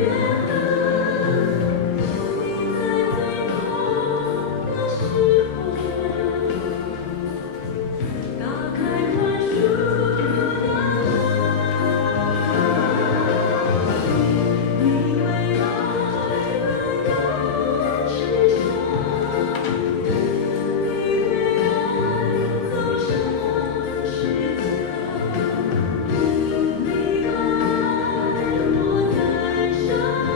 你为爱，我在伤。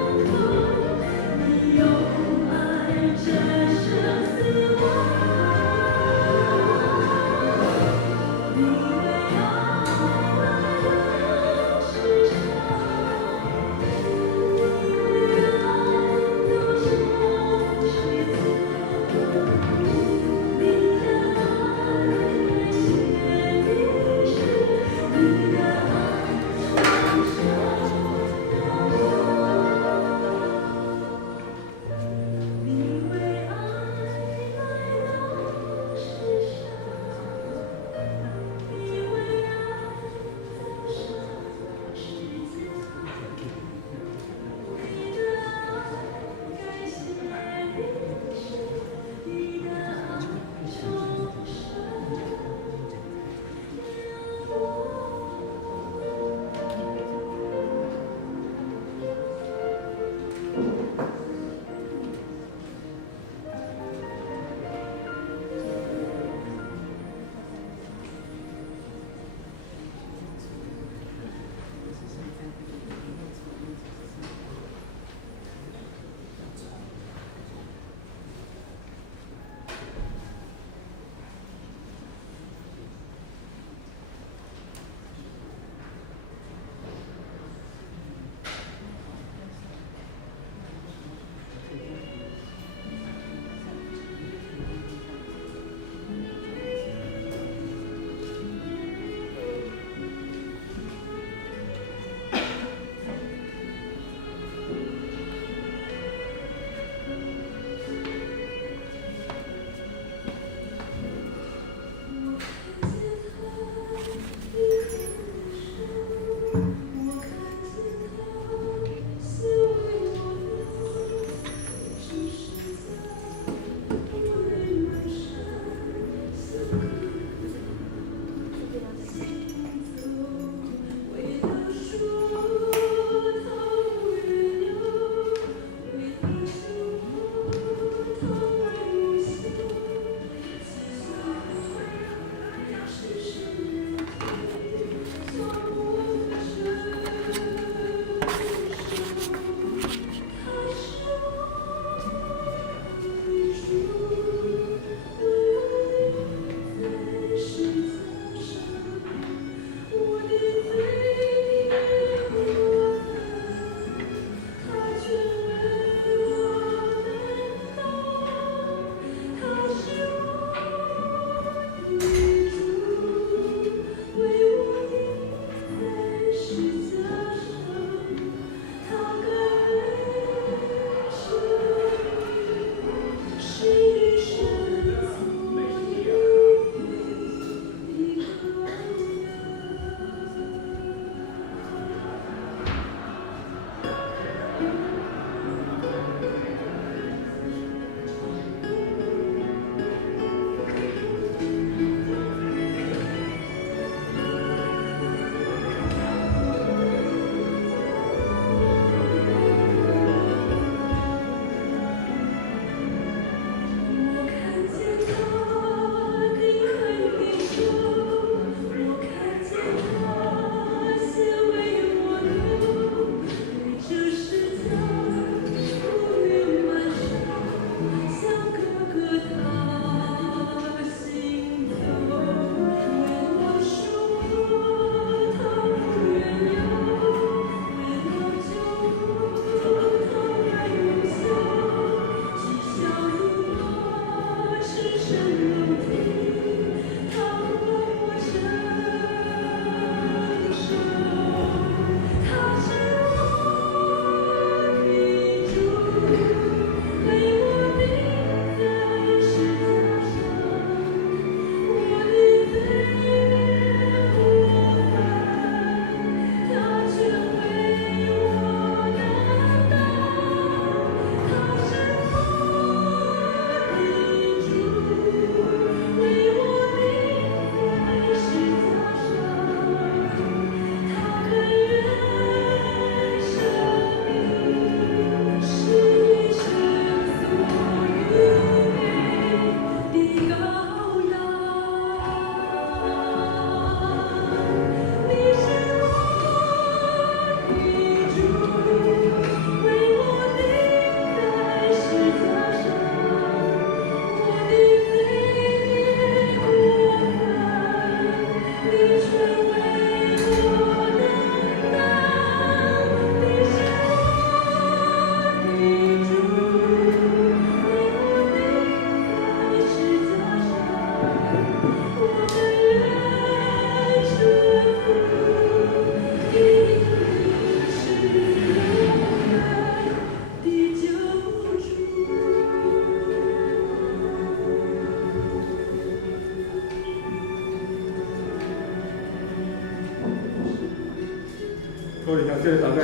各位兄弟大家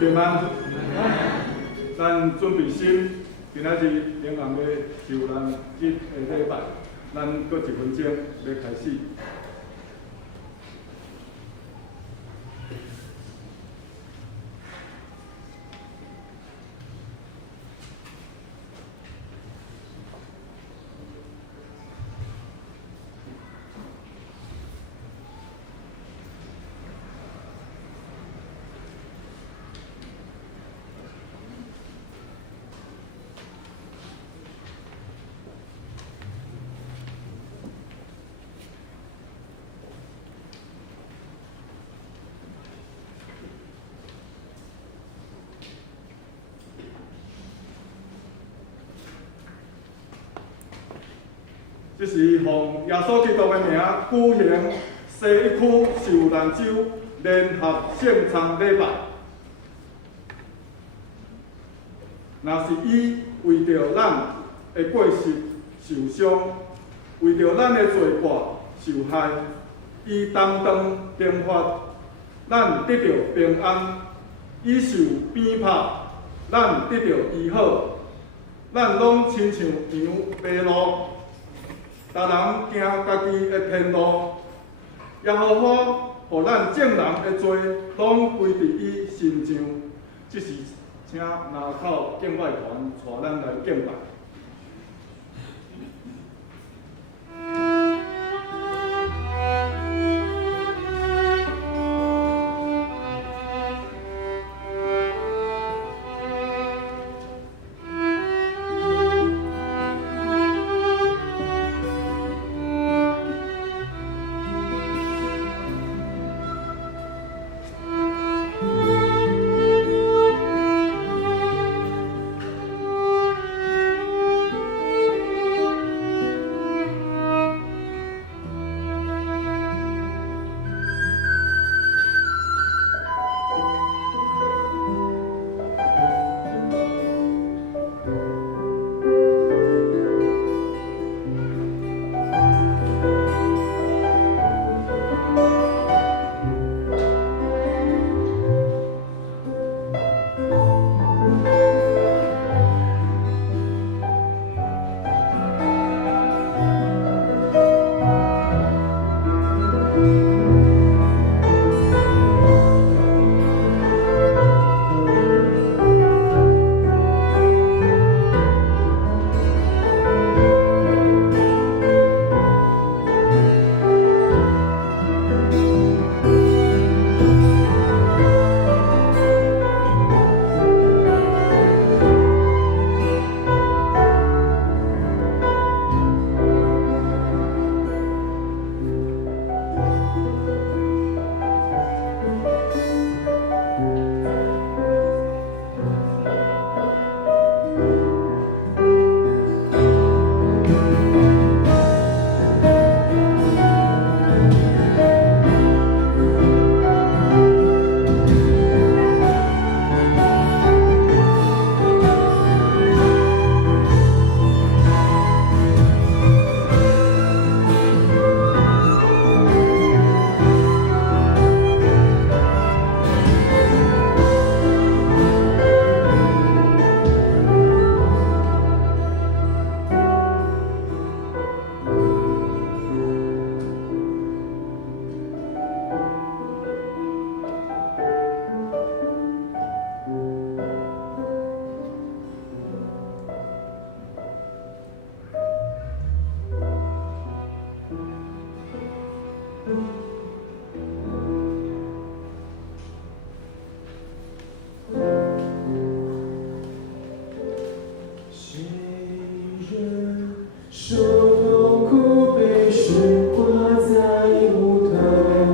平安，咱准备心，今仔日灵红的受难日的礼拜，咱搁1分钟要开始。这是奉耶稣基督的名举行西一区受难周联合圣餐礼拜。若是伊为着咱的过失受伤，为着咱的罪过受害，伊担当刑罚，咱得到平安；伊受鞭拍，咱得到医好。咱拢亲像羊迷路。逐人行家己的天路，耶和华互咱众人的罪拢归伫伊身上。这是请拿口敬拜团带咱来敬拜。受痛苦被悬挂在木头。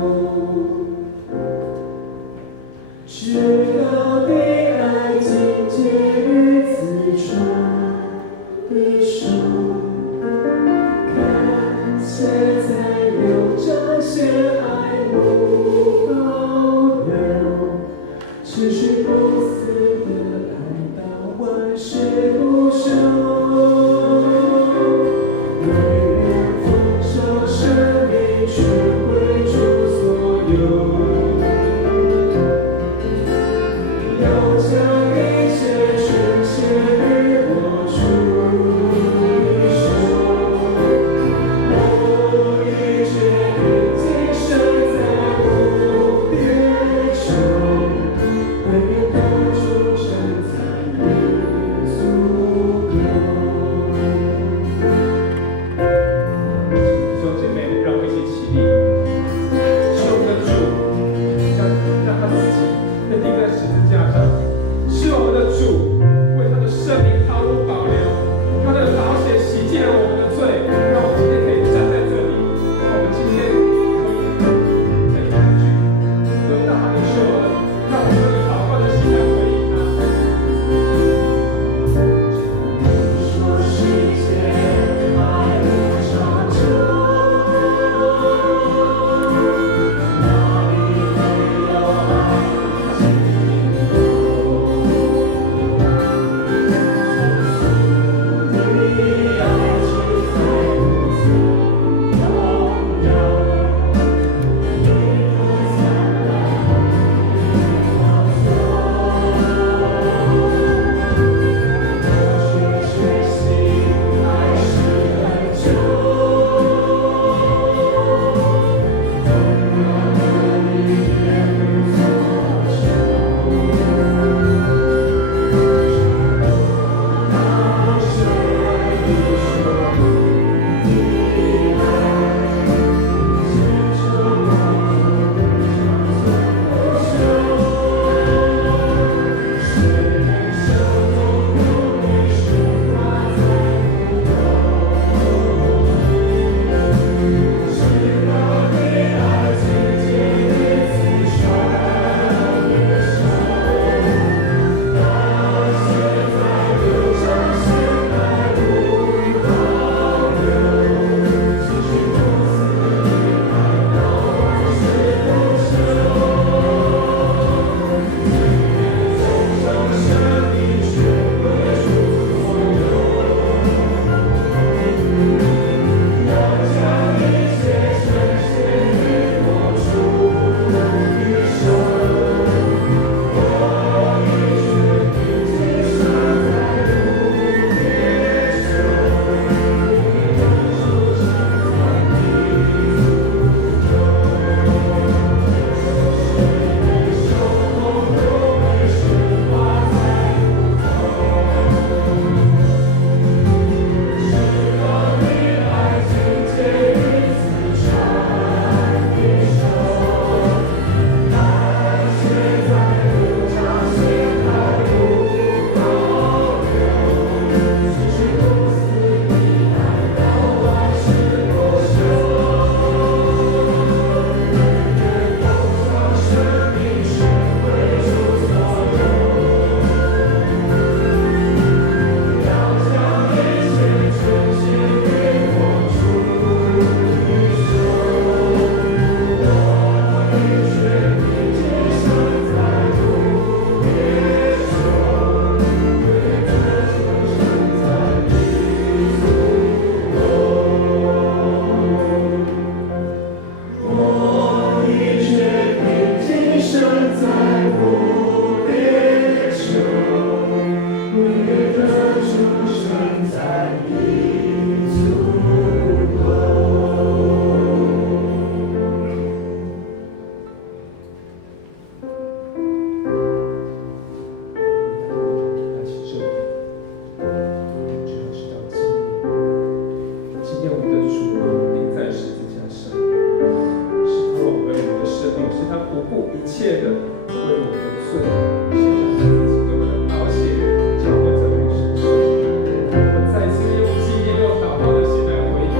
切的为我们罪，献上自己，我们的宝血，叫我们这位神圣。我们再次用纪念、用祷告的心来回应。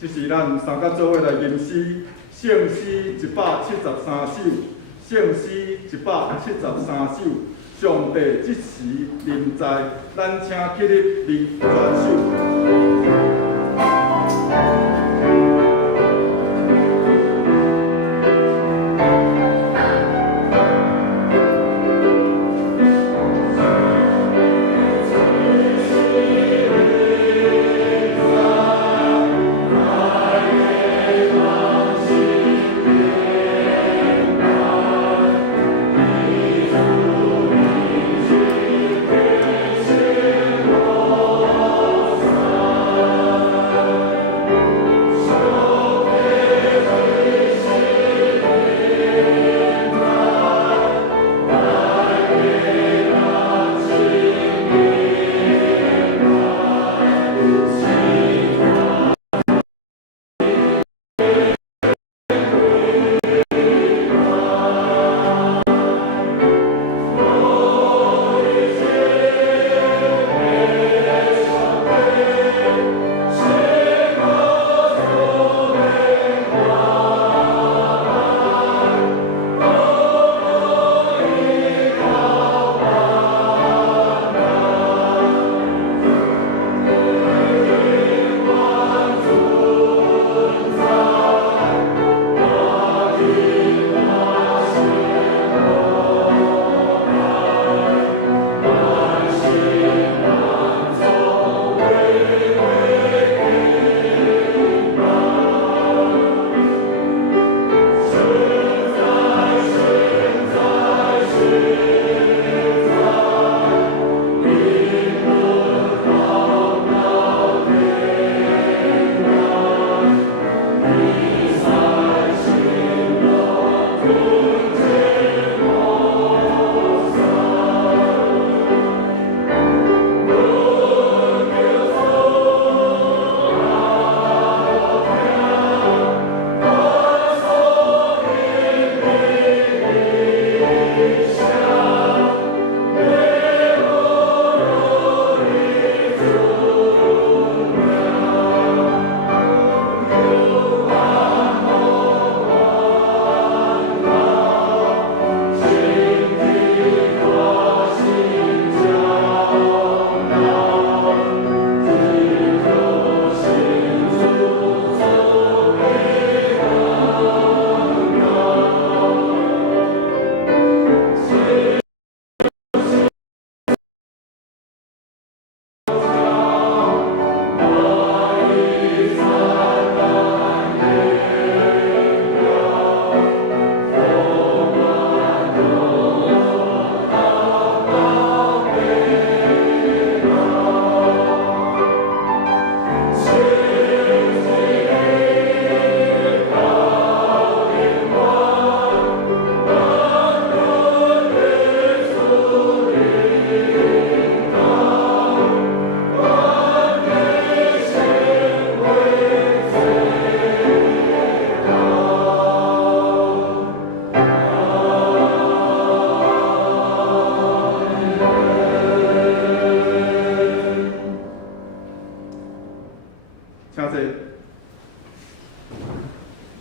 即是咱三甲做伙来吟诗，圣诗173首，圣诗173首。上帝即时临在，咱请起立立全首。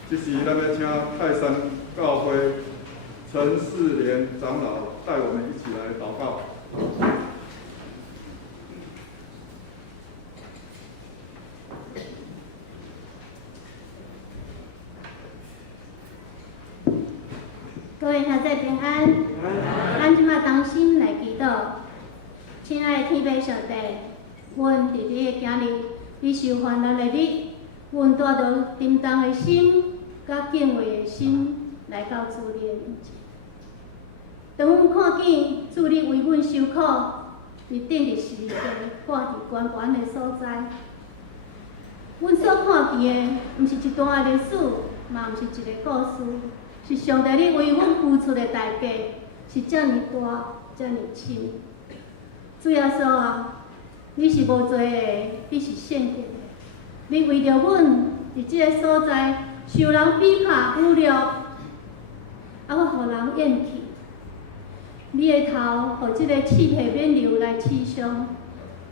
这时，咱要请泰山教会陈世莲长老带我们一起来祷告。各位兄弟平安，咱即马同心来祈祷。亲爱的天父上帝，阮伫你的今日，你受患难的日，阮带着沉重的心，甲敬畏的心来到主你的面前。当阮看见主你为阮受苦，伫顶伫十字架挂伫悬悬的所在，阮所看见的，毋是一段历史，嘛毋是一个故事。是上帝你为阮付出的代价，是遮尔大、遮尔深。主耶稣啊，你是无罪的，你是圣洁的。你为着阮伫即个所在受人逼迫、侮辱，我互人厌弃。你的头互即个气体免流来刺伤，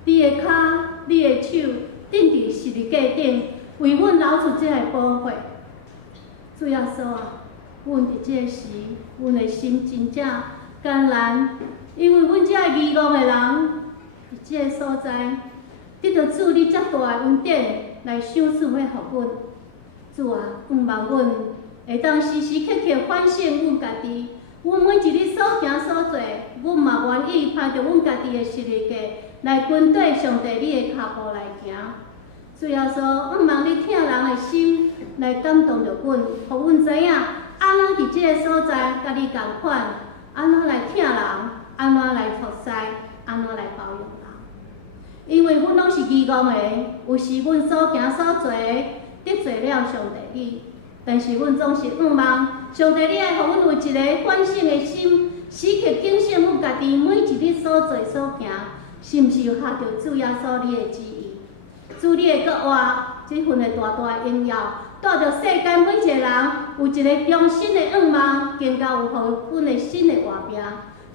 你的骹、你的手钉伫十字架顶，为阮老厝这个保护。主耶稣啊，阮伫这个时，阮的心真正艰难，因为阮这个迷误的人，伫这个所在，得到主你遮大的恩典来赏赐迄互阮。主啊，盼望阮会当时时刻刻反省阮家己，阮每一日所行所做，阮嘛愿意拍着阮家己的十字架来跟对上帝你的脚步来行。主耶稣，盼望你疼人的心来感动着阮，互阮知影安怎伫这个所在，甲你共款，安怎来疼人，安怎来服侍，安怎来包容人。因为阮拢是愚戆的，有时阮所行所做得罪了上帝你，但是阮总是盼望上帝你爱互阮有一个反省的心，时刻警醒阮家己每一日所做所行，是毋是有合着主耶稣你的旨意。主你会阁活这份的大大荣耀，带着世间每一个人有一个重新的愿望，更加有互阮的新的活命。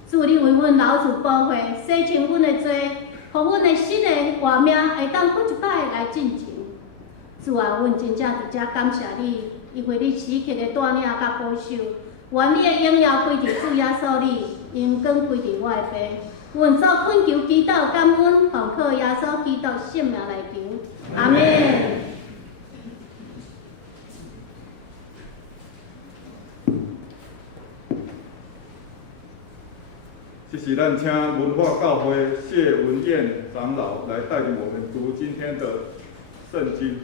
主你为阮老厝保护，洗清阮的罪，互阮的新的活命会当搁一摆来进前。主啊，阮真正伫遮感谢你，因为你时刻的带领甲保守，愿你的荣耀归伫主耶稣你，荣光归伫我的爸。阮所恳求祈祷感恩，奉靠耶稣基督圣名来求，阿门。这是咱请文化教会谢文燕长老来带领我们读今天的圣经。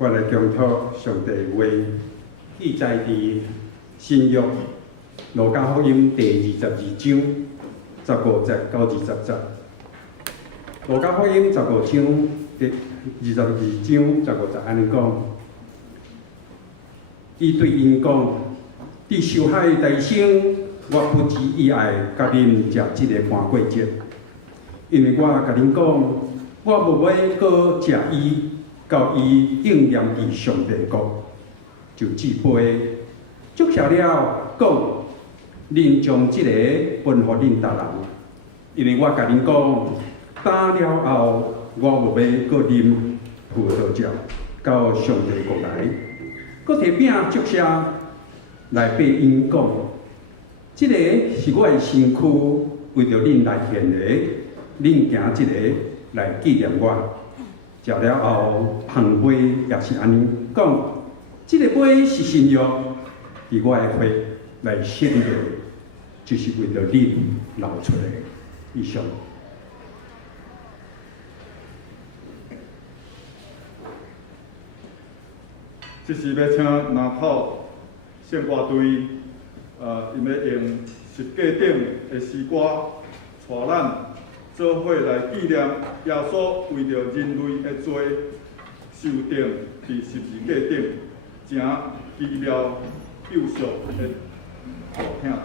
我来恭讨上帝话，记载伫新约路加福音第22章15节到20节。路加福音15章第22章15节安尼讲，伊对因讲：伫受害大生，我不止意爱甲恁食即个盘过节，因为我甲恁讲，我无要搁食伊。到伊应验伫上帝国，就自卑，祝谢了，讲恁将即个分互恁逐人，因为我甲恁讲，打了后，我无要搁啉葡萄酒，到上帝国来，搁摕饼祝谢来对因讲，即个是我的身躯，为着恁来献的，恁行即个来纪念我。食了后，捧杯也是安尼讲，即个杯是新约，伫我的血来献的，就是为着恁流出的。以上。这是要请南口献歌队，因要用十架顶的诗歌，带咱做伙来纪念耶稣为着人类的罪受定伫十字架顶，成奇妙救赎的大疼痛。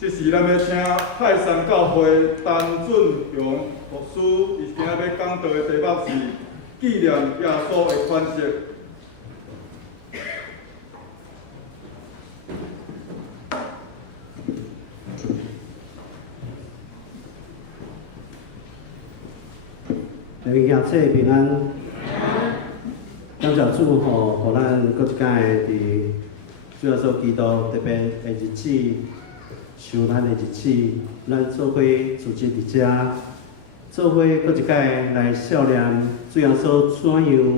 即时咱要请泰山教会陈俊雄牧师，伊今仔要讲道的题目是纪念耶稣的款式。大家兄弟平安，感谢主吼，互咱搁一届伫主耶稣基督特别的日子，受难的日子，咱做伙组织伫遮，做伙搁一届来纪念主耶稣怎样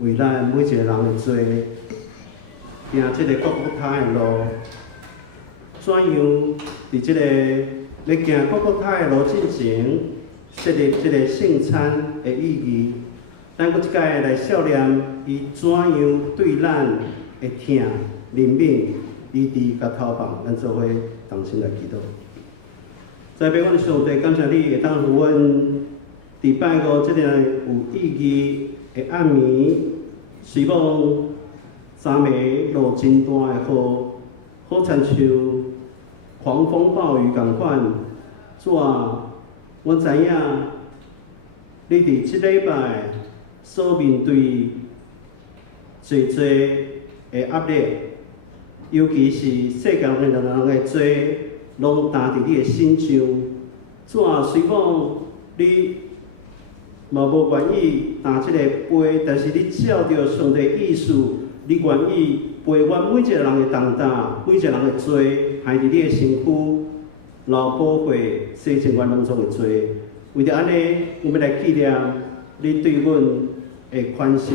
为咱每一个人的罪，行这个各各他的路，怎样伫这个要行各各他的路进前。设立这个圣餐的意义，咱搁一届来纪念伊怎样对咱的疼怜悯，医治甲投放，咱做伙同心来祈祷。在北阮的上帝，感谢你会当互阮伫拜五即个有意义的暗暝，随望昨暝落真大的雨，好亲像狂风暴雨共款。怎？我知影你伫即礼拜所面对侪的压力，尤其是世界上人的罪，拢担伫你的心上。怎？虽望你嘛无愿意担即个杯，但是你照着上帝意思，你愿意陪阮每一个人的重担，每一个人的罪，害伫你的身躯。老保会洗净阮拢总的罪，为着安尼，我们来纪念你对阮的宽恕，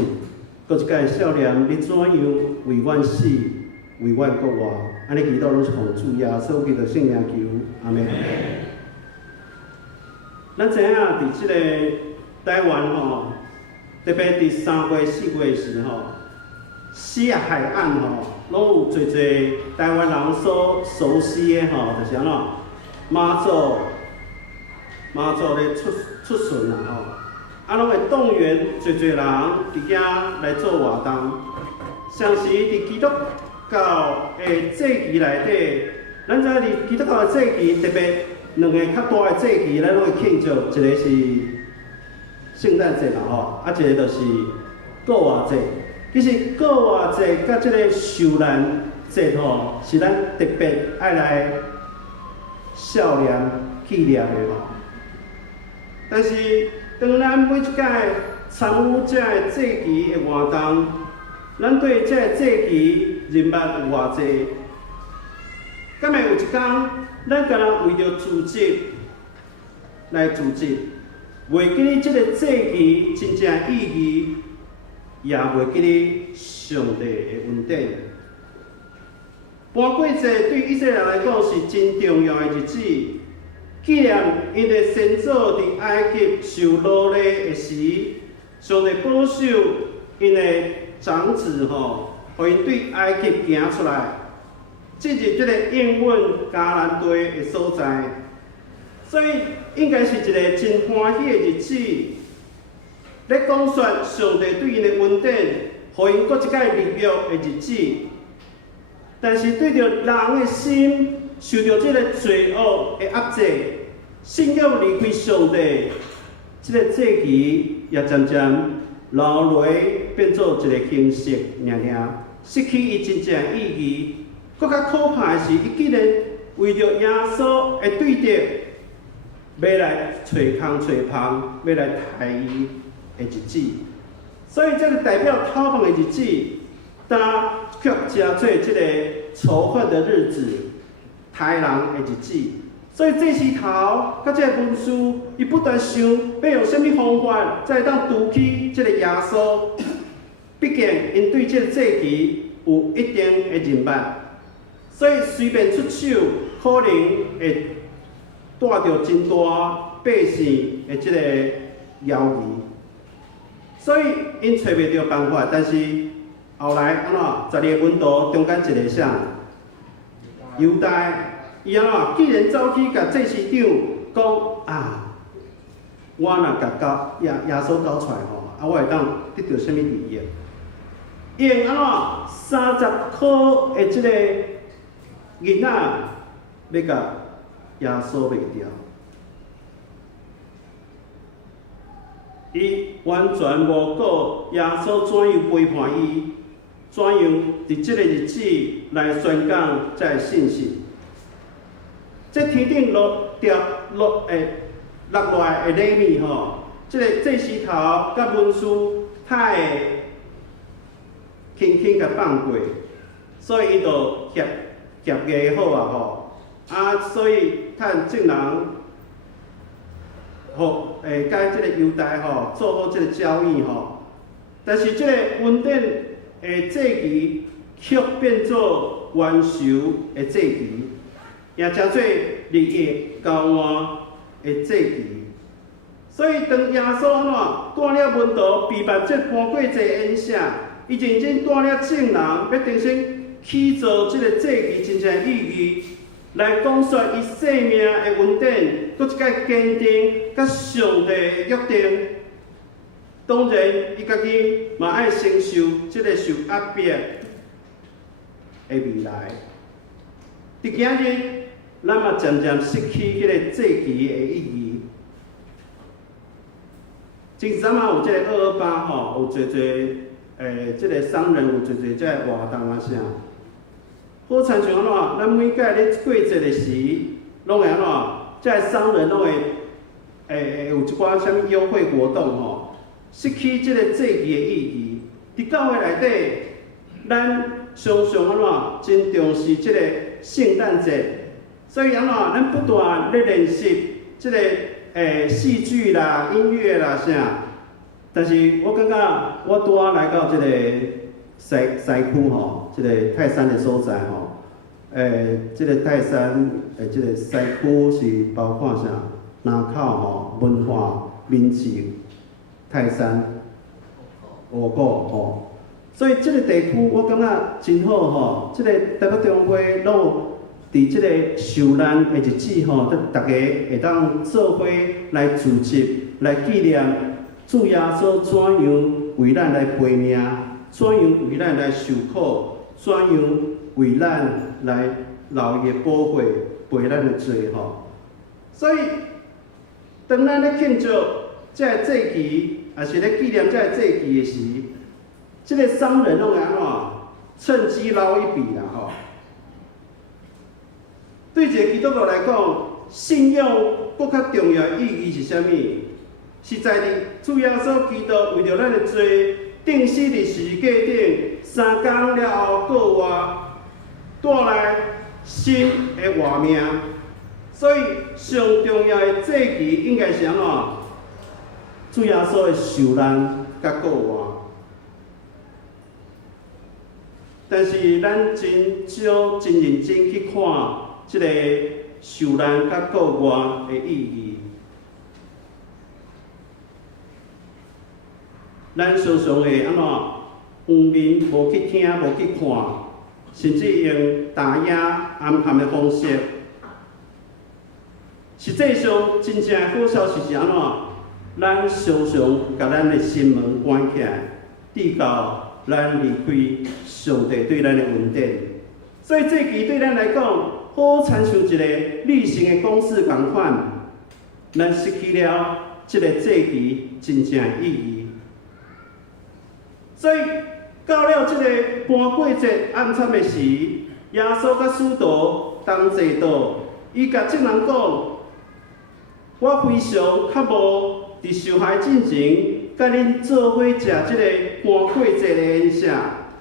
搁一届少年，你怎样为阮死，为阮国活，安尼祈祷拢是奉主耶稣基督圣名求，阿门。咱知影伫即个台湾吼，特别伫3月、4月时吼，西亚海岸吼，拢有侪台湾人所熟悉的吼，就是安怎？妈祖咧出巡啦吼，拢会动员侪人伫遐来做活动。像是伫基督教的祭旗内底，咱知伫基督教的祭旗，特别2个较大的祭旗，咱拢会庆祝，一个是圣诞节啦吼，一个就是过活节。其实过活节甲即个受难节吼，是咱特别爱来少年纪念的吼，但是当咱每一届参与这个祭旗的活动，咱对这个祭旗认捌有偌济？敢会有一天，咱敢若为着组织来组织，袂记哩这个祭旗真正意义，也袂记哩上帝的恩典。搬过节对以色列人来讲是真重要的日子，纪念因的先祖伫埃及受奴隶的时，上帝保守因的长子吼，互因对埃及行出来，进入这个应允迦南地的所在，所以应该是一个真欢喜的日子，咧讲说上帝对因的恩典，互因搁一届立约的日子。但是对着人的心受到这个罪恶的压制，信仰离开上帝，这个祭旗也渐渐流落变做一个形式，失去伊真正的意义。更较可怕的是，伊竟然为着耶稣的对敌，要来找空找芳，要来害伊的日子。所以这个代表讨饭的日子。但却加做这个仇恨的日子，杀人的日子。所以这时头，甲这个文士，伊不断想要用什么方法，才会当除去这个耶稣。毕竟因对这个祭旗有一定的认捌，所以随便出手，可能会带着真大百姓的这个妖疑。所以因找袂到办法，但是。后来安怎？12个门徒中间一个啥？犹大，伊安怎？既然走去甲祭司长讲啊，我若甲搞耶稣搞出来吼，我会当得到什么利益？用安怎？30颗的这个银仔要甲耶稣卖掉，伊完全无顾耶稣怎样背叛伊。怎样伫即个日子来宣讲这个信息？这天顶落来的礼物吼，这个祭司头甲文士太会轻轻甲放过，所以伊就协议好啊吼，所以趁众人互甲即个犹大吼做好即个交易吼，但是即个恩典。祭旗却变做冤仇的祭旗，也真做利益交换的祭旗。所以当耶稣安怎带了门徒避办这搬过节宴席，伊认真带了众人要重新起造这个祭旗真正意义，来讲述伊生命的稳定，搁一摆坚定甲上帝的约定。当然，伊家己嘛爱承受即个受压迫的未来。伫今日，咱嘛渐渐失去迄个祭旗的意义。前阵啊，有即个228吼，有侪即个商人有侪即个活动啊啥。好亲像安怎？咱每届咧过节的时，拢会安怎？即个商人拢会有一寡啥物优惠活动吼，失去即个祭旗的意义。伫教会内底，咱常常安怎？真重视即个圣诞节，所以安怎？咱不断咧练习即个戏剧啦、音乐啦啥。但是我感觉我拄仔来到即个西区吼，即个泰山的所在吼，即个泰山即个西区是包括啥？南口吼、文化、民情、泰山、五股吼，所以即个地区我感觉真好吼。即个台北中会拢有伫即个受难的日子吼，大家会当做伙来组织来纪念。主耶稣怎样为咱来陪命，怎样为咱来受苦，怎样为咱来老爷保护陪咱的罪吼。所以，当咱咧庆祝这个祭旗，也是咧纪念这个祭旗的时，这个商人拢会安怎趁机捞一笔啦吼。对一个基督徒来讲，信仰更较重要的意义是啥物？是在伫主耶稣基督为着咱的罪，钉死伫十字架顶，3天了后过活，带来新的活命。所以上重要的祭旗应该是安怎？主耶稣的受难甲过活。但是咱真少真认真去看即个受难甲过活的意义。咱常常会安怎？黄面无去听，无去看，甚至用打压、暗含的方式。实际上，真正的好消息是安怎？咱常常甲咱的心门关起来，直到咱离开上帝对咱的恩典。所以，这期对咱来讲，好亲像一个例行的公事共款，咱失去了这个祭旗真正的意义。所以到了这个搬过节暗惨的时，耶稣甲使徒同坐倒，伊甲众人讲：我非常较无伫受害之前，甲恁做伙食这个搬过节的宴席。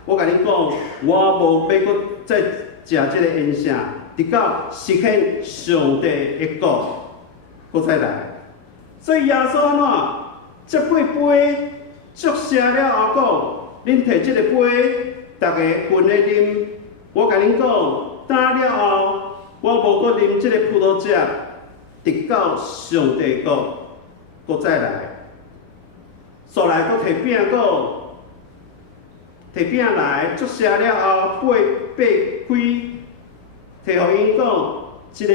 我甲恁讲，我无要搁再食这个宴席，直到实现上帝的国，搁再来。所以耶稣安怎接过杯？祝谢了后讲，恁摕即个杯，大家分咧啉。我甲恁讲，打了后，我无搁啉即个葡萄汁，直到上帝国，搁再来。煞来搁摕饼讲，摕饼来，祝谢了后，掰开，摕互因讲，即个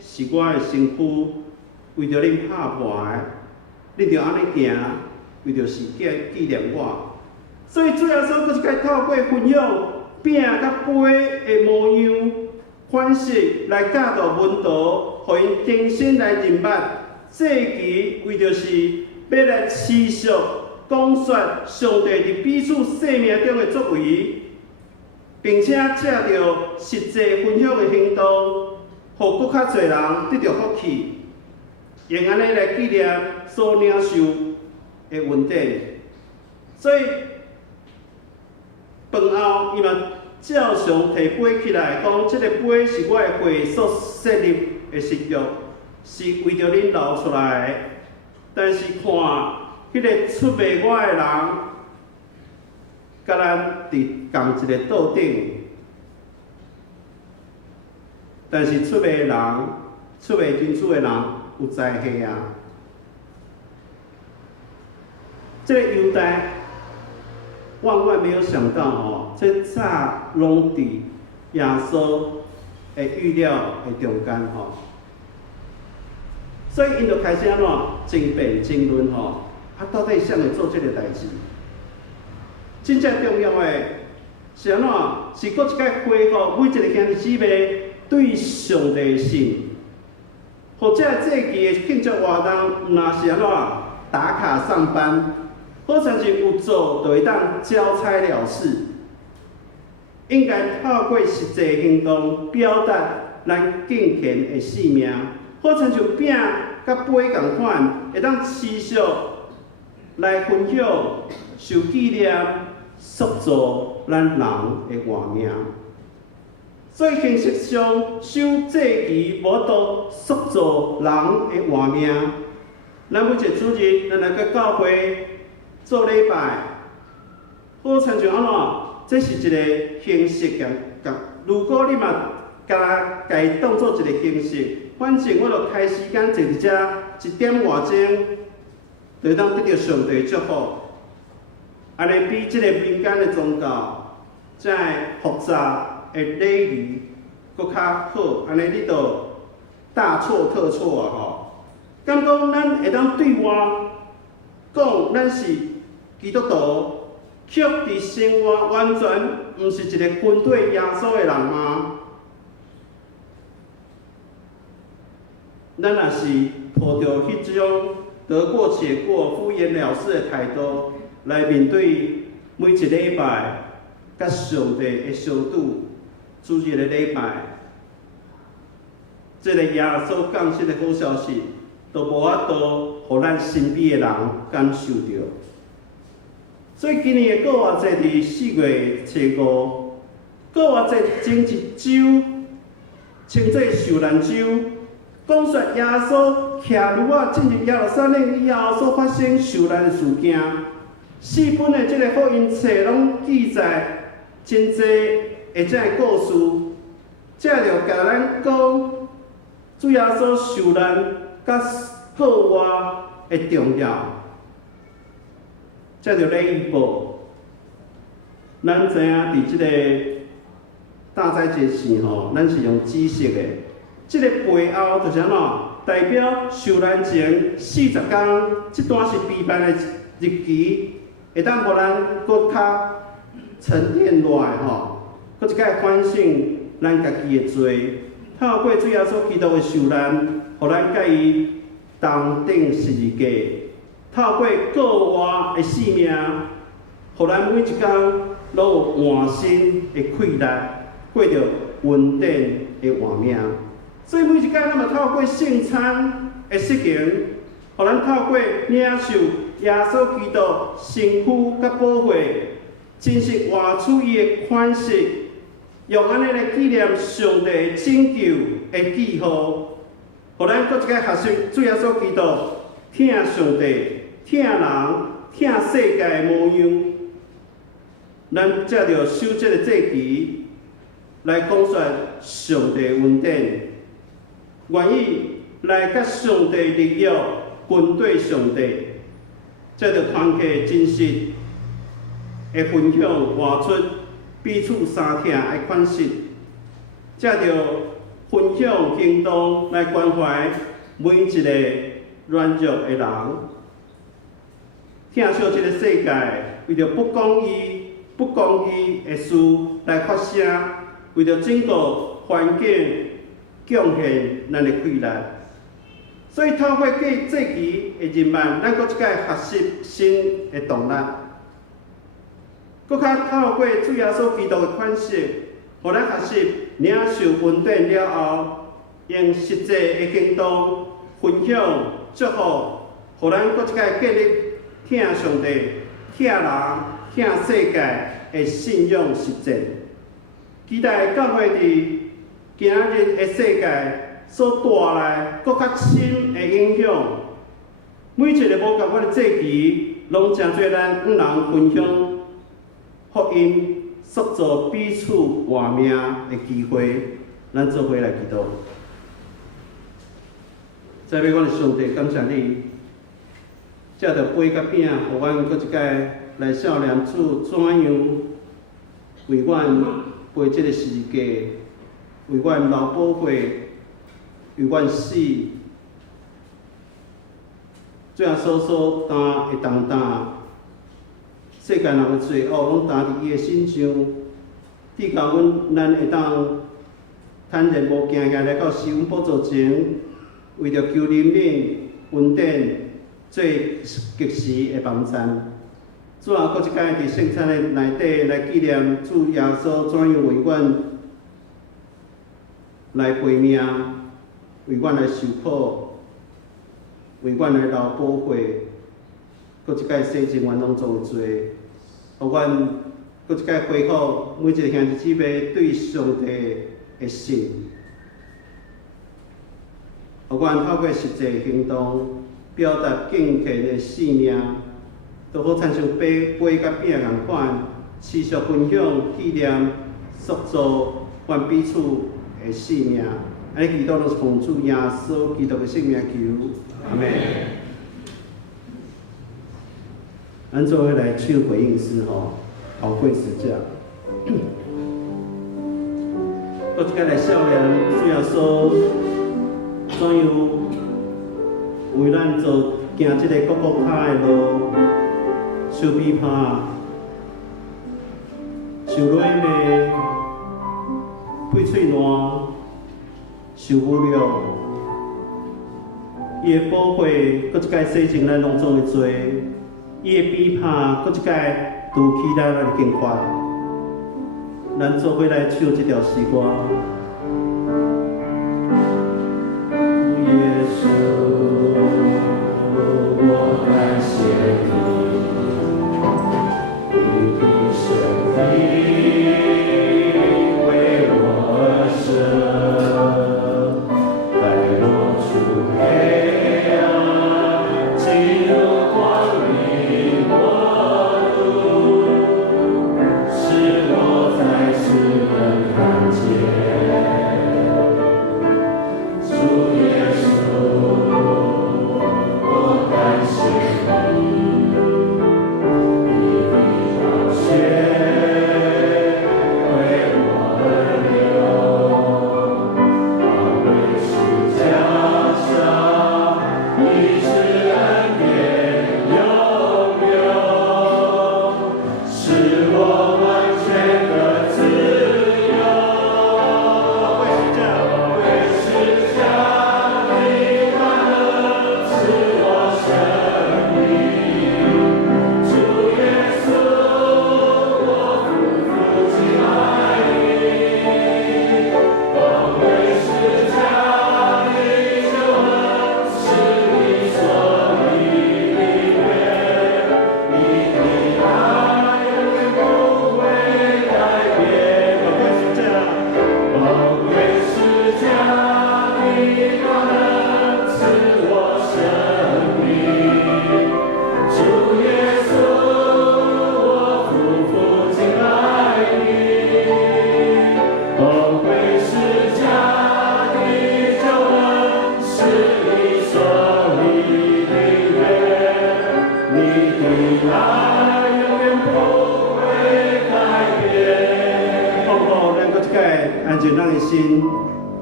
是我的身躯，为着恁拍破的，恁着安尼行。为着是纪念我，所以主耶稣佫一摆透过分享饼甲杯的模样款式来教导门徒，互因重新来认捌祭旗，为着是要来持续讲说上帝伫彼此生命中的作为，并且借着实际分享的行动，互更较侪人得到福气，用安尼来纪念所领受的恩典。所以饭后伊嘛照常摕杯起来，讲即个杯是我的血所设立的食药，是为着恁流出来的。但是看迄个出卖我的人，甲咱伫同一个道顶，但是出卖的人、出卖真主的人有在下啊。这个犹大万万没有想到哦，这早拢伫耶稣的预料的中间吼。所以因就开始安怎争辩争论吼，到底谁会做这个代志？真正重要的是安怎？是搁一摆恢复每一个兄弟姊妹对上帝的信，或者这期的庆祝活动，若是安怎打卡上班，好像是有做就会当交差了事。应该透过实际行动表达咱敬虔的使命，好像就饼甲杯共款，会当持续来分享、受纪念、塑造咱人的活命。所以形式上守祭期，无度塑造人的活命。咱每一个主日，咱来个教会做礼拜，好像就安怎？这是一个形式如果你嘛甲伊当做一个形式，反正我就开时间坐伫遮1点外钟，就当得到上帝祝福。安尼比这个民间的宗教，这复杂的礼仪，搁较好。安尼你就大错特错啊！吼，敢讲咱会当对外讲咱是基督徒？却伫生活完全毋是一个军队耶稣的人吗？咱若是抱着迄种得过且过、敷衍了事的态度来面对每一礼拜甲上帝的相拄，主日的礼拜，这个耶稣降世的好消息，都无法度互咱身边的人感受到。所以今年的过活节伫4月初5，过活节前一周称作受难周，讲述耶稣骑驴仔进入耶路撒冷以后所发生受难的事件。4本的这个福音册拢记载真侪的这个故事，这就甲咱讲主耶稣受难甲过活的重要。这就礼仪报，咱知影伫即个大斋节时吼，咱是用紫色的。即个背后就是安怎？代表受难前40天，这段是悲哀的日期，会当互咱搁较沉淀落来吼，搁一摆反省咱家己的罪，透过主耶稣基督的受难，互咱甲伊同顶十字架。透过过活的生命，互咱每一天都有换新的快乐，过着稳定的活命。所以每一天，咱嘛透过圣餐的实行，互咱透过领受耶稣基督身躯甲宝血，真实活出伊的款式，用安尼来纪念上帝拯救的记号，互咱搁一个学习主耶稣基督听上帝。疼人、疼世界的模样，咱才着守这个祭期，来讲述上帝的恩典，愿意来甲上帝立约，军队上帝，才着团结真实的分享，活出彼此相疼的款式，才着分享行动来关怀每一个软弱的人。疼惜这个世界，为着不公义的事来发声，为着整个环境贡献咱的快乐。所以透过这期的日漫，咱搁一摆学习新的动力，搁较透过主耶稣基督的款式，互咱学习领受恩典了后，用实际的行动分享祝福，互咱搁一摆建立。疼上帝、疼人、疼世界的信仰实践，期待教会伫今日的世界所带来更较深的影响。每一个无共款的祭期，拢真侪咱人分享福音、塑造彼此活命的机会。咱做伙来祈祷。再要我的上帝，感谢你。才着杯甲饼，互阮搁一摆来少年主怎样为阮背即个世界，为阮流宝血，为阮死。最后所担会当担，世间人的罪恶拢担伫伊的身上，只教咱会当坦然无惊讶来到施恩宝座前，为着求怜悯、恩典，做及时的帮赞。最后，搁一摆伫圣餐的内底来纪念主耶稣怎样为阮来陪命，为阮来受苦，为阮来流宝血，搁一摆洗净阮拢做的罪，互阮搁一摆恢复每一个兄弟姊妹对上帝的信，互阮透过实际行动表达敬虔的信命。都好亲像杯甲饼共款，持续分享、纪念、塑造阮彼此的生命。安尼祈祷都是奉主耶稣基督的圣名求，阿门。咱做伙来唱回应诗吼，宝贵十架。搁一摆来少年，主耶稣怎样为咱做行即个各各他的路？受逼迫、受累骂、被喙烂、受侮辱，伊的宝血，搁一摆洗净咱拢总的罪；伊的逼迫，搁一摆除去咱的刑罚。咱做伙来唱这条诗歌。耶稣，我感谢你。为我舍，带我出黑暗，进入光明国度，使我在世人看见主耶稣，我感谢你。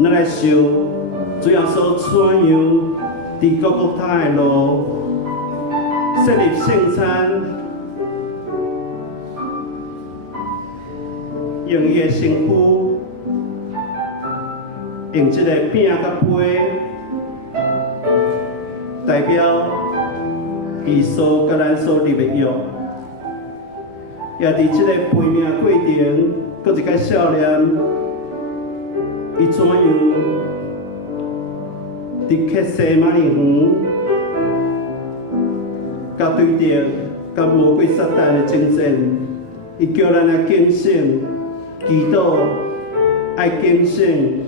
咱来想，主要所传扬伫各各他的路，设立圣餐，用伊的身躯，用这个饼甲杯，代表伊所甲咱所立的约，也伫这个陪命过程，搁一个少年。伊怎样伫克西马尼园，甲对着甲魔鬼撒旦的征战，伊叫咱来警醒、祈祷，爱警醒。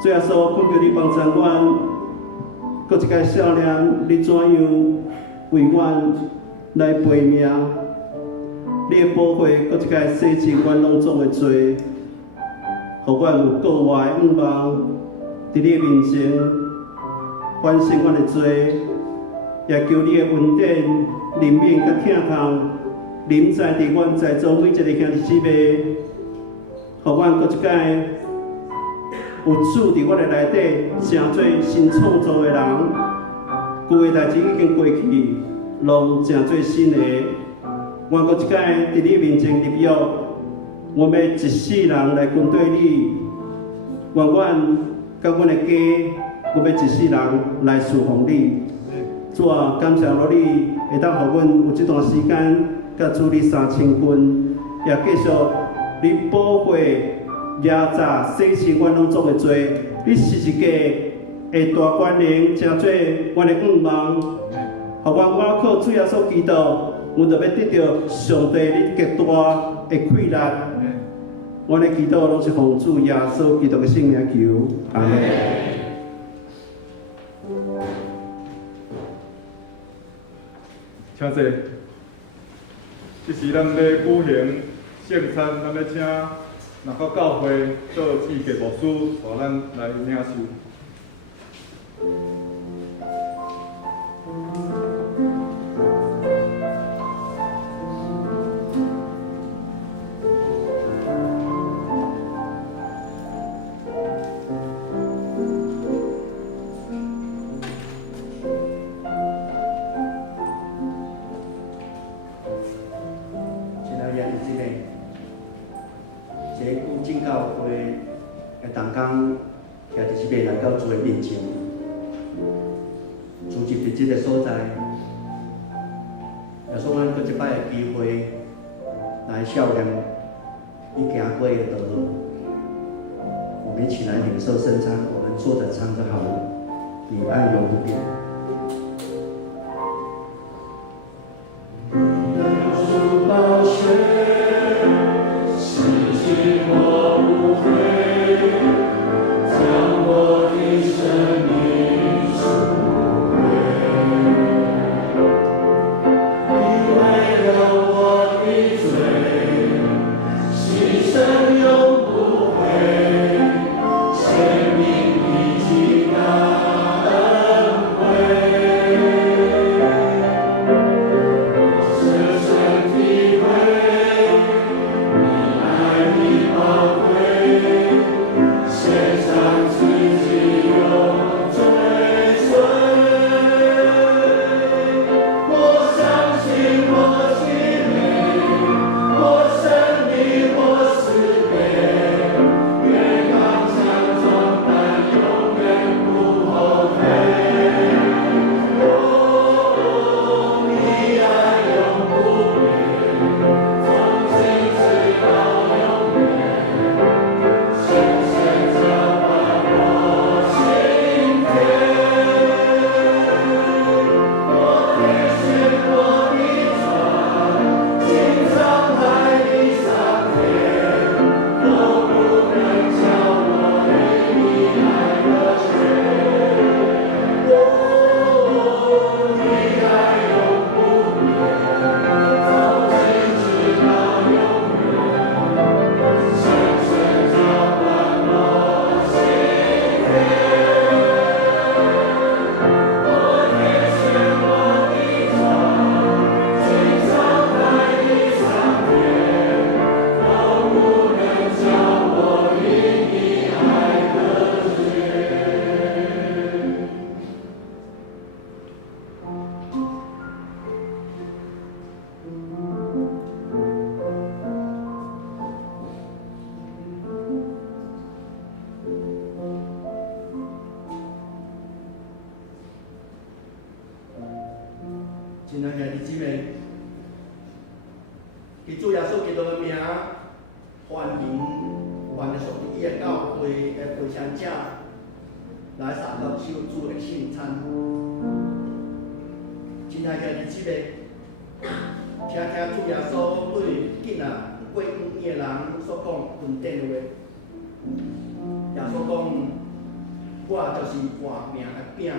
最后说，恳求你帮助阮，搁一个少年，你怎样为阮来陪命？你的宝血，搁一摆洗净阮拢总的罪，互阮有国外的愿望，伫你的面前反省阮的罪，也求你的恩典、怜悯甲疼痛，临在伫阮在座每一个兄弟姊妹，互阮搁一摆有主伫我的内底，成做新创造的人。旧的代志已经过去，拢成做新的。我搁一摆伫你面前立约，我要一世人来跟对你。愿阮甲阮的家，我要一世人来侍奉你。主啊，感谢罗你会当互阮有这段时间，甲主你3千斤，也继续你保护、耶早、洗清阮拢做会做。你是一个会大管人，诚做阮的愿望。互阮我靠主耶稣基督，阮就要得到上帝你极大的快乐。阮的祈祷拢是奉主耶稣基督的圣名求，阿门。请坐。这是咱咧举行圣餐，咱咧请南国教会做志杰牧师带咱来领受。亲爱的弟兄姊妹，伫主耶稣基督的名，欢迎上帝的教会的陪参者来参到受主的圣餐。亲爱的弟兄姊妹，听听主耶稣对囡仔过5年的人所讲恩典的话。耶稣讲：“我就是活命的饼。”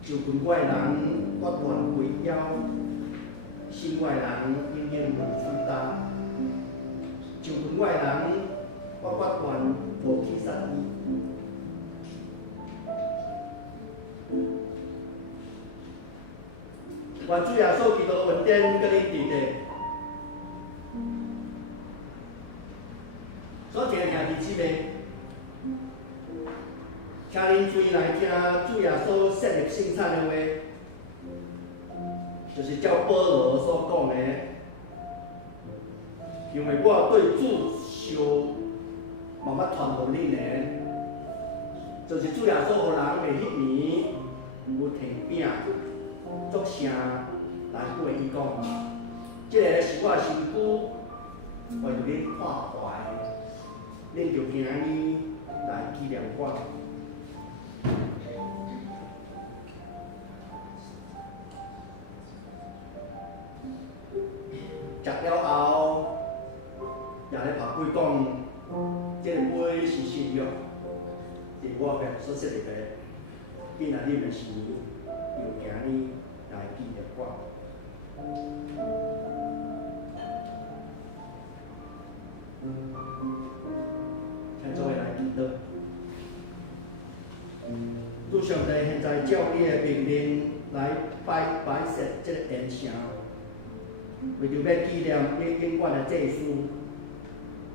就群我的人，我愿归腰；信我的人，永远无负担。就群我的人，我愿无去杀伊。愿主耶稣基督恩典，甲你伫咧。嘴来听主耶稣设立圣餐的话，就是照保罗所讲的，因为我对主受慢慢传互恁的，就是主耶稣互人的迄年有提饼作声来对伊讲，即个是我的身躯，为着恁看怀，恁就今日来纪念我。食了后，也咧读规讲，这个杯是新约，是我嘅所设立嘅。今仔日嘅是又今日来纪念我。请诸位来祈祷。主上帝现在照你的命令来摆设这个宴城。为着要纪念你永远的祭司，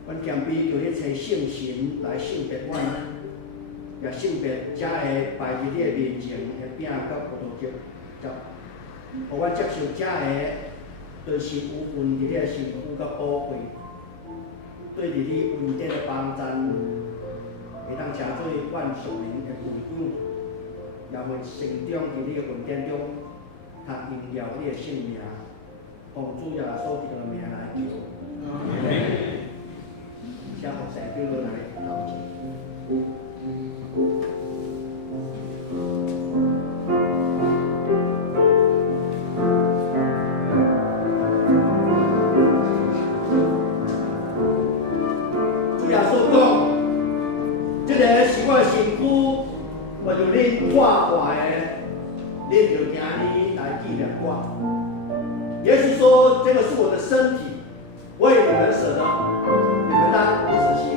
阮谦卑求你找圣神来圣别阮，也圣别才会摆伫你的面前的饼甲葡萄汁，互阮接受才会，就是有份伫你的身躯甲宝贵，对伫你恩典的帮赞，会当成做阮属灵的分享，也会成长伫你的恩典中，通荣耀你的圣名。奉主耶稣基督的名来求，请服侍长老来头前。主耶稣讲，这个是我的身躯，为着恁破坏的，恁就今日来纪念我。耶稣说：“这个是我的身体，为你们舍的，你们当如此行，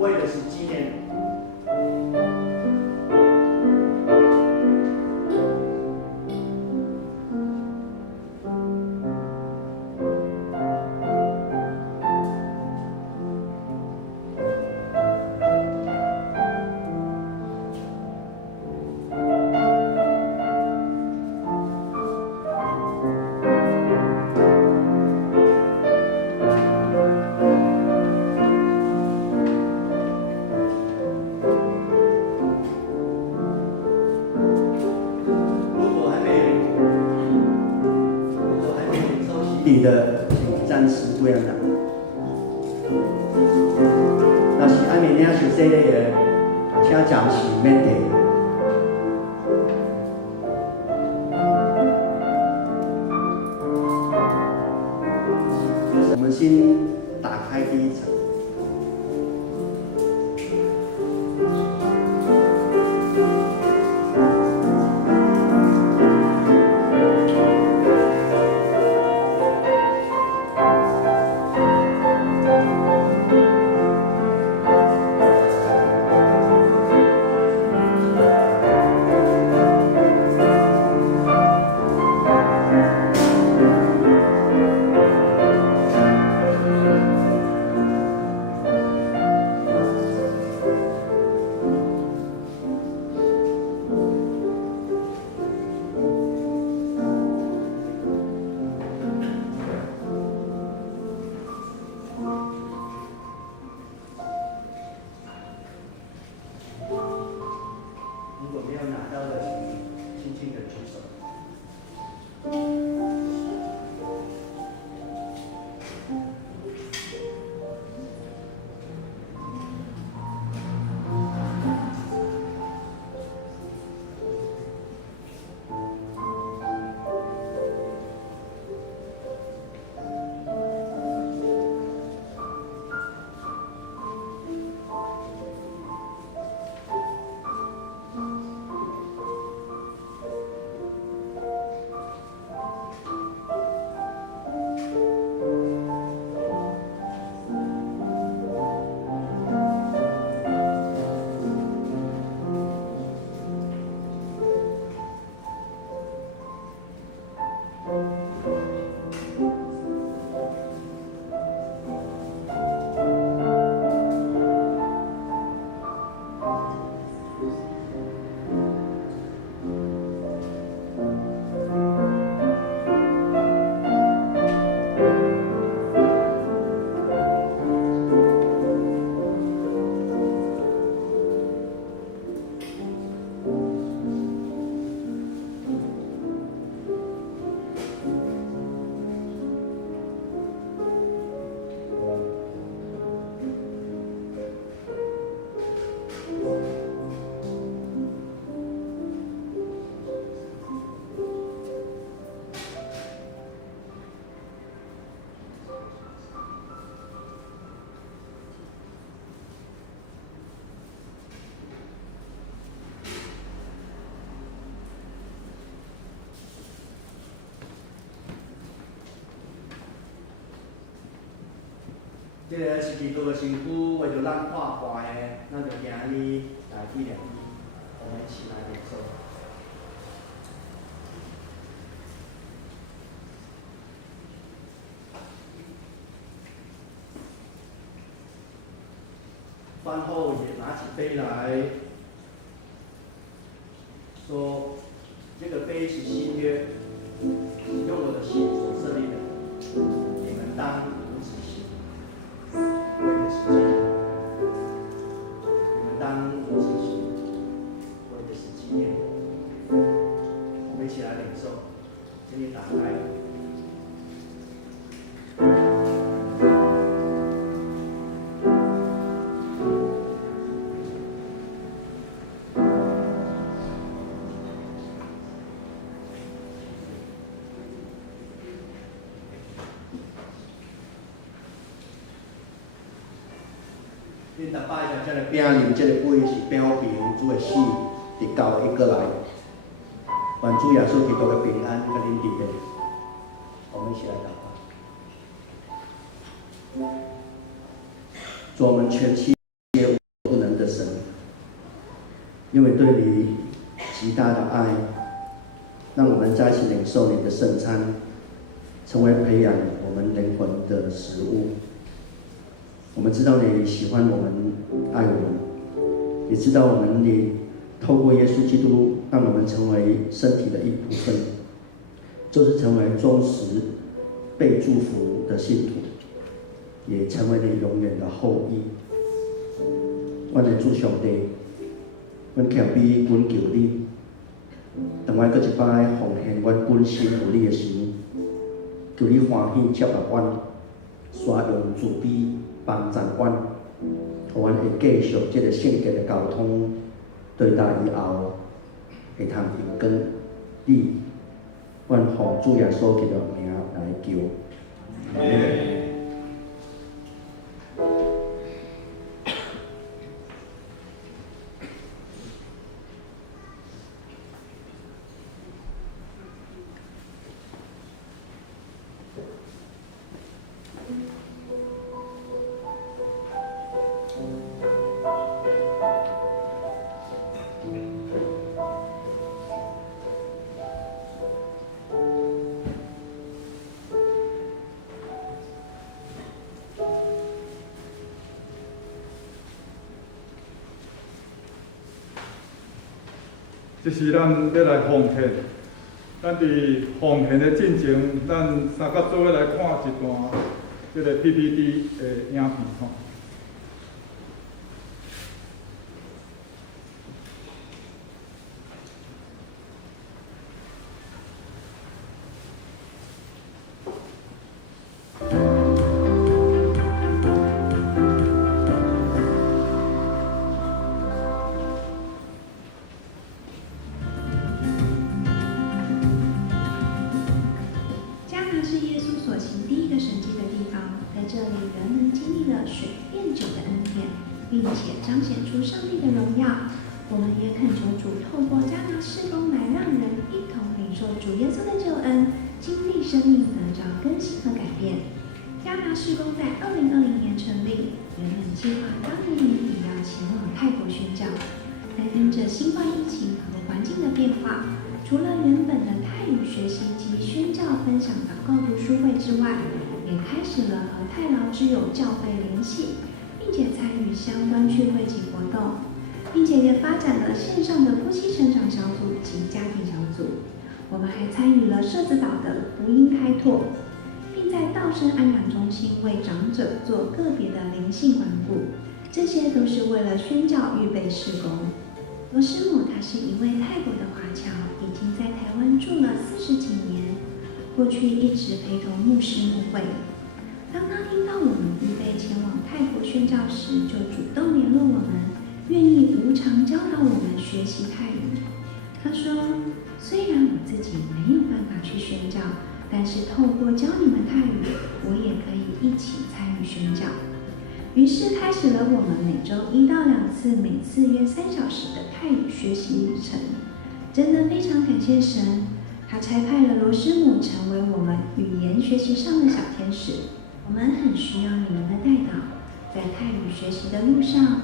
为的是纪念。”你的请暂时不要拿。若是安尼领受洗礼的，请暂时免提。我们先打开第一层。这个是基督的身躯，为着咱看破的，咱就今日来纪念伊，我们一起来领受。饭后也拿起杯来，说：“这个杯是新约，用我的血所设立的，你们当如此行，为的是纪念我。你们当如此行，为的是纪念我。”我们一起来领受，请你打开。恁逐摆食这个饼啉这个杯是表明主的死，直到伊过来。愿主耶稣基督的平安甲恁伫咧。我们一起来祷告。主，我们全期也无不能的神，因为对你极大的爱，让我们再次领受你的圣餐，成为培养我们灵魂的食物。我们知道你喜欢我们，爱我们，也知道你透过耶稣基督，让我们成为身体的一部分，就是成为忠实、被祝福的信徒，也成为你永远的后裔。我的主上帝，阮谦卑恳求你，当我搁一摆奉献阮本身有你的时，求你欢喜接纳阮，使用慈悲帮助阮，互阮会继续这个圣洁的交通对待以后，会通用跟你，阮奉主耶稣基督的名来求。这是咱要来奉献。咱伫奉献的进程，咱三甲做伙来看一段这个 PPT 的影片吼。并且彰显出上帝的荣耀。我们也恳求主透过加拿事工来让人一同领受主耶稣的救恩，经历生命得着更新和改变。加拿事工在2020年成立，原本计划当年年底要前往泰国宣教，但因着新冠疫情和环境的变化，除了原本的泰语学习及宣教分享祷告读书会之外，也开始了和泰劳之友教会联系，并且参与相关聚会及活动，并且也发展了线上的夫妻成长小组及家庭小组。我们还参与了社子岛的福音开拓，并在道生安养中心为长者做个别的灵性关顾，这些都是为了宣教预备事工。罗师母她是一位泰国的华侨，已经在台湾住了40几年，过去一直陪同牧师牧会。当他听到我们预备前往泰国宣教时，就主动联络我们，愿意无偿教导我们学习泰语。他说，虽然我自己没有办法去宣教，但是透过教你们泰语，我也可以一起参与宣教。于是开始了我们每周1到2次，每次约3小时的泰语学习旅程。真的非常感谢神，他差派了罗师母成为我们语言学习上的小天使。我们很需要你们的带导，在泰语学习的路上，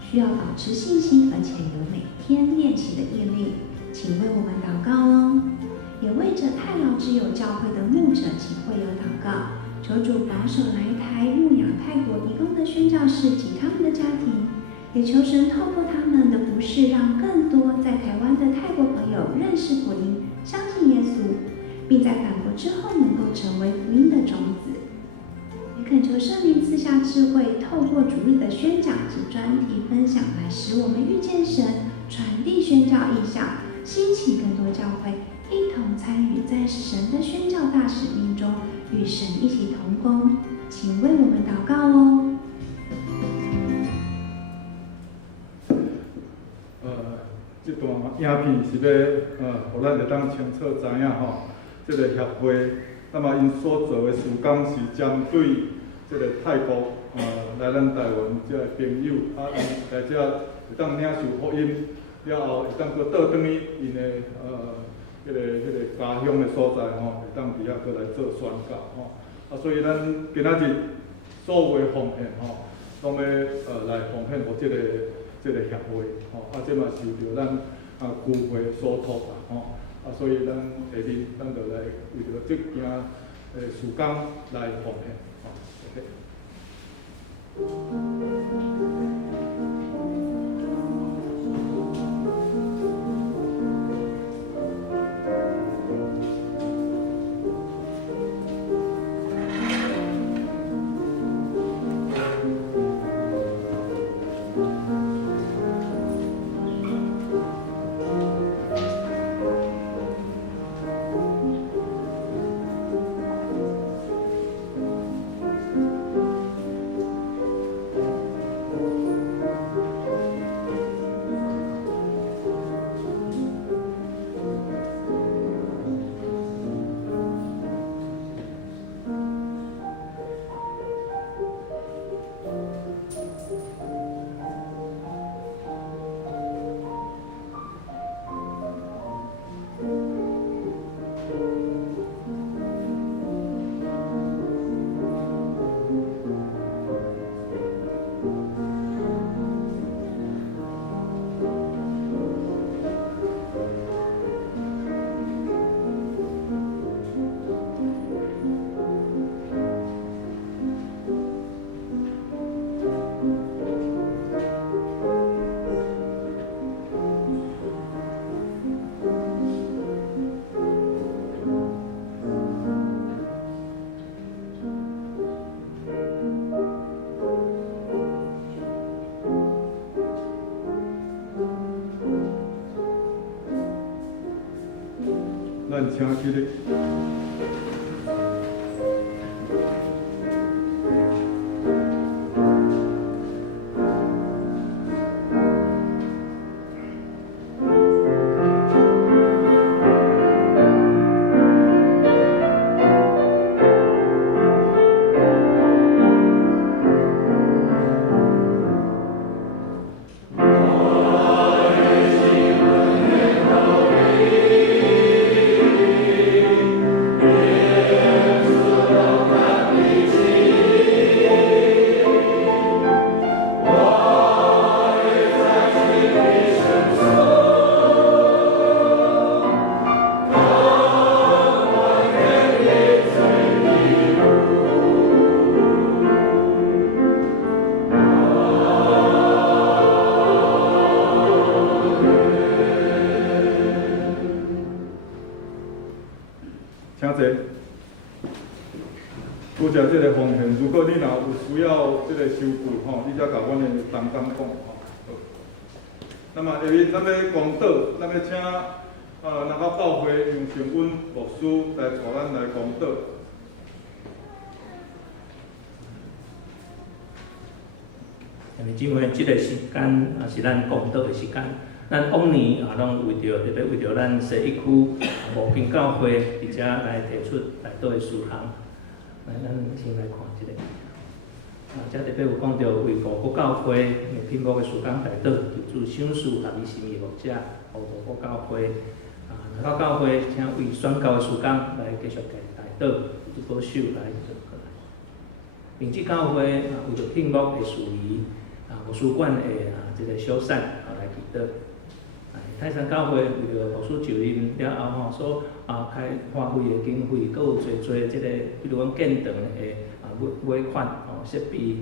需要保持信心，而且有每天练习的毅力。请为我们祷告哦，也为着泰劳之友教会的牧者及会友祷告，求主保守来台牧养泰国移工的宣教士及他们的家庭，也求神透过他们的服事，让更多在台湾的泰国朋友认识福音，相信耶稣，并在返国之后能够成为福音的种子。也恳求圣灵赐下智慧，透过主日的宣讲及专题分享，来使我们遇见神，传递宣教意象，兴起更多教会一同参与在神的宣教大使命中，与神一起同工。请为我们祷告哦。这段影片是要互咱会当清楚知影吼，这个协会，那么因所做的事工是针对这个泰国来咱台湾这个朋友，因来这会当领受福音，了后会当搁倒转去因的迄个家乡的所在吼，会当伫遐搁来做宣教吼。所以咱今仔日所有的奉献吼，拢要来奉献互这个协会吼，这嘛受到咱区会所托啦吼，所以咱下面咱就来为着这件事工来奉献吼。OK。咱请起立。请坐。拄则这个奉献，如果你若有需要这个收据吼，你则甲阮的同工讲吼。那么下面咱要公道，咱要请南港教会杨成稳牧师来带咱来公道。因为姊妹，即个时间也是咱公道的时间。咱往年拢为着特别为着咱西一区无经教会，而且来提出来倒的事项。来，咱先来看即个。遮特别有讲到为五国教会聘牧的事工来倒，求主赏赐合伊心意牧者，互五国教会南港教会，请为宣教的事工来继续来倒，保守来做过来。并且教会为着聘牧的事宜图书馆的这个修缮来祈祷。泰山教会为着牧师就任了后所开花费的经费，阁有侪这个，比如讲建堂的买款设备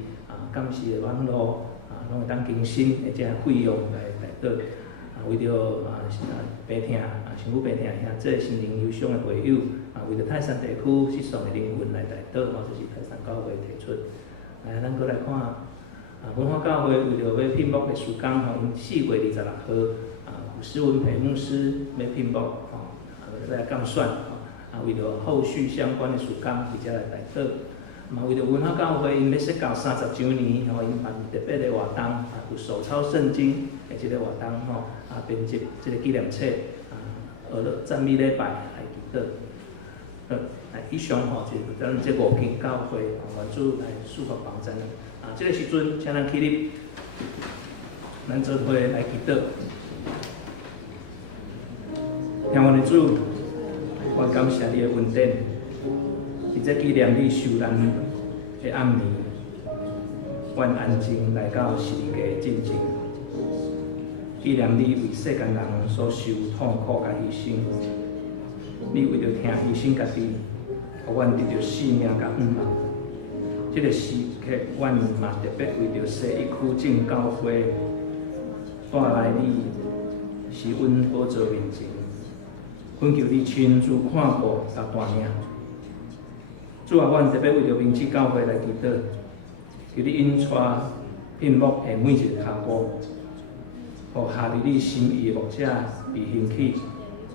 监视的网络拢会当更新的这费用来祷。为着病痛身躯病痛兄弟心灵忧伤的会友为着泰山地区失丧的灵魂来代祷，这是泰山教会提出。来，咱搁来看文化教会为着要聘牧的时间因4月26号施文培牧师要聘牧来降选为着后续相关的时间伫遮来代祷。为着文化教会因要设教30周年，因办特别的活动有手抄圣经的这个活动编辑这个纪念册赞美礼拜来祈祷。以上就是咱这5间教会愿主来赐福帮咱。这个时阵，请咱起立，咱做伙来祈祷。听我的主，我感谢你的恩典，伫这纪念你受难的暗暝，阮安静来到十字架的进前，纪念你为世间人所受痛苦甲牺牲。你为着听牺牲家己，互阮得到性命甲盼望。这个时刻，阮嘛特别为着西一区正教会带来你是阮宝座面前，恳求你亲自看顾甲带领。主啊，阮特别为着明智教会来祈祷，求你引带聘牧的每一个脚步，互下伫你心意的牧者被兴起。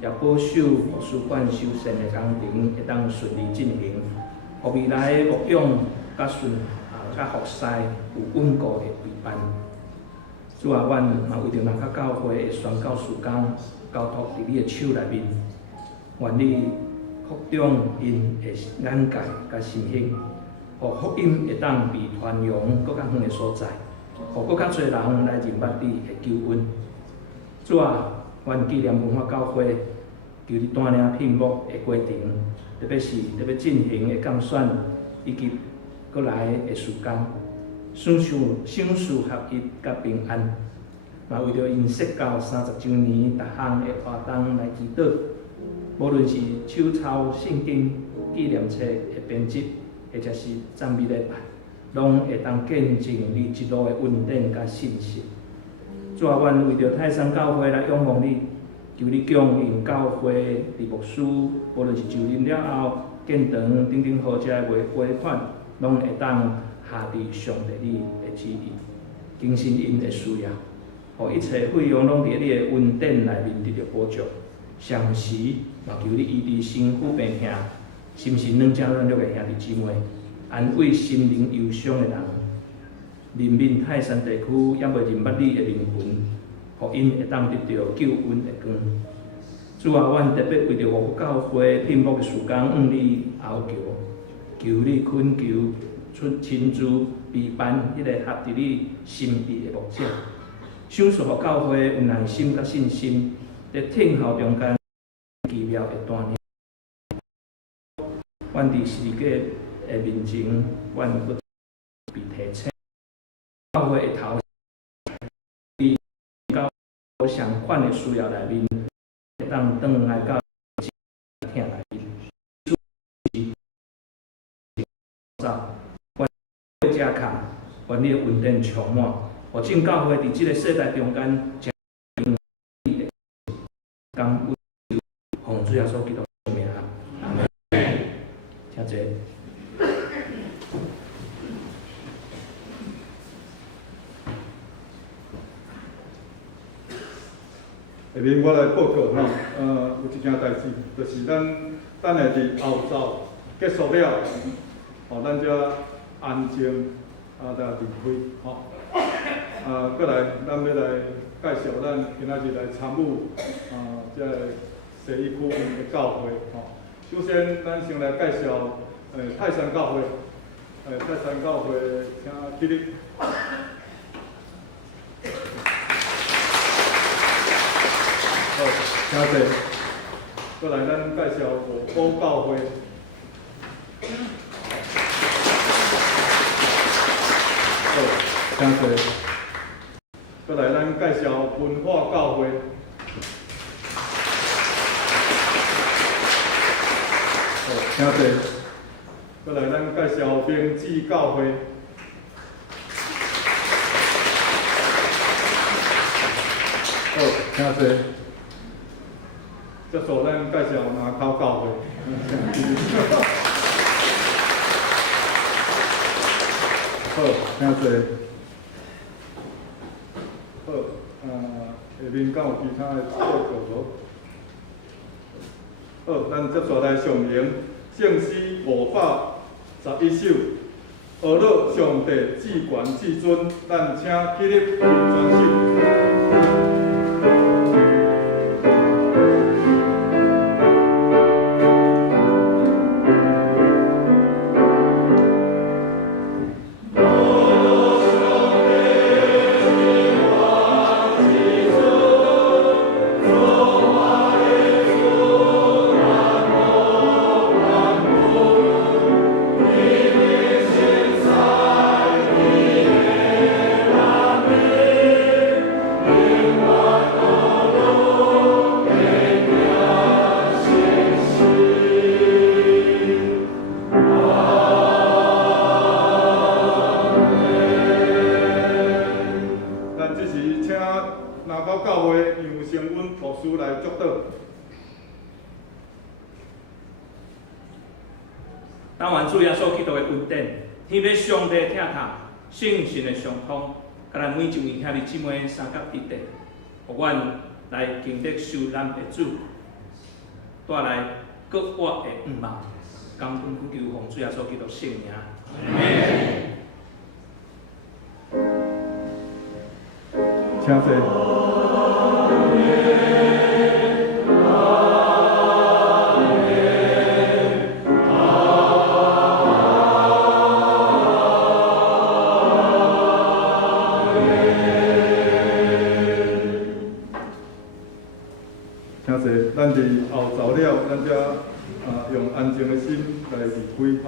也保守牧师馆修缮的工程会当顺利进行，互未来的牧养甲甲服侍有稳固的陪伴。主啊，阮嘛为着咱甲教会的宣教事工交托伫你的手内面，愿你扩张因的眼界甲心胸，互福音会当被传扬搁较远的所在，互搁较侪人来认捌你的救恩。主啊，阮纪念文化教会，求你带领聘牧的过程，特别是进行的降选以及过来的时间，享受合一甲平安。嘛为着因设教30周年，逐项的活动来祈祷，无论是手抄圣经纪念册的编辑，或者是赞美礼拜，拢会当见证你一路的恩典甲信实。主啊，阮为着泰山教会来仰望你，求你供应教会的牧师，无论是就任了后建堂等等好遮的尾款，拢会当下伫上帝你的旨意，更新因的需要，互一切费用拢伫你的恩典内面得到保障。上时嘛求你医治身躯病痛、心神软弱的兄弟姊妹，安慰心灵忧伤的人。人民泰山地区也未认捌你的灵魂，互因会当得到救恩的光。主啊，阮特别为着我教会聘牧的时间，向你哀求，求你恳求出亲自陪伴迄个合伫你心意的牧者，享受互教会有耐心甲信心，在听候中间奇妙的带领。阮伫世界的面前，阮搁被提醒。教会会头，到相款的需要内面，会当转来到听内面。阮遮卡，愿你的恩典充满，互正教会伫即个世代中间，感恩奉主耶稣基督的名，阿门。请坐。下面我来报告有一件代志，就是咱等下伫后昼结束了，咱遮安静来离开，过来咱要来介绍咱今仔日来参与这西一区的教会，首先咱先来介绍泰山教会，泰山教会请起立。好，请坐。过来，咱介绍五宝教会。请坐。再来，咱介绍文化教会。好，请坐。再来，咱介绍明志教会。好，请坐。接着，咱介绍南口教会。好，请坐。好，下面敢有其他的报告无？好，咱接着来上映圣诗511首，俄勒上帝至权至尊，咱请起立为全首。当愿主耶稣基督的恩典，天父上帝疼痛，圣神的相通，甲咱每一位兄弟姊妹三角地地，互阮来经历受咱的主，带来各活的愿望，感恩祈求奉主耶稣基督圣名。请坐。咱伫后走了，咱才用安静的心来离开吼。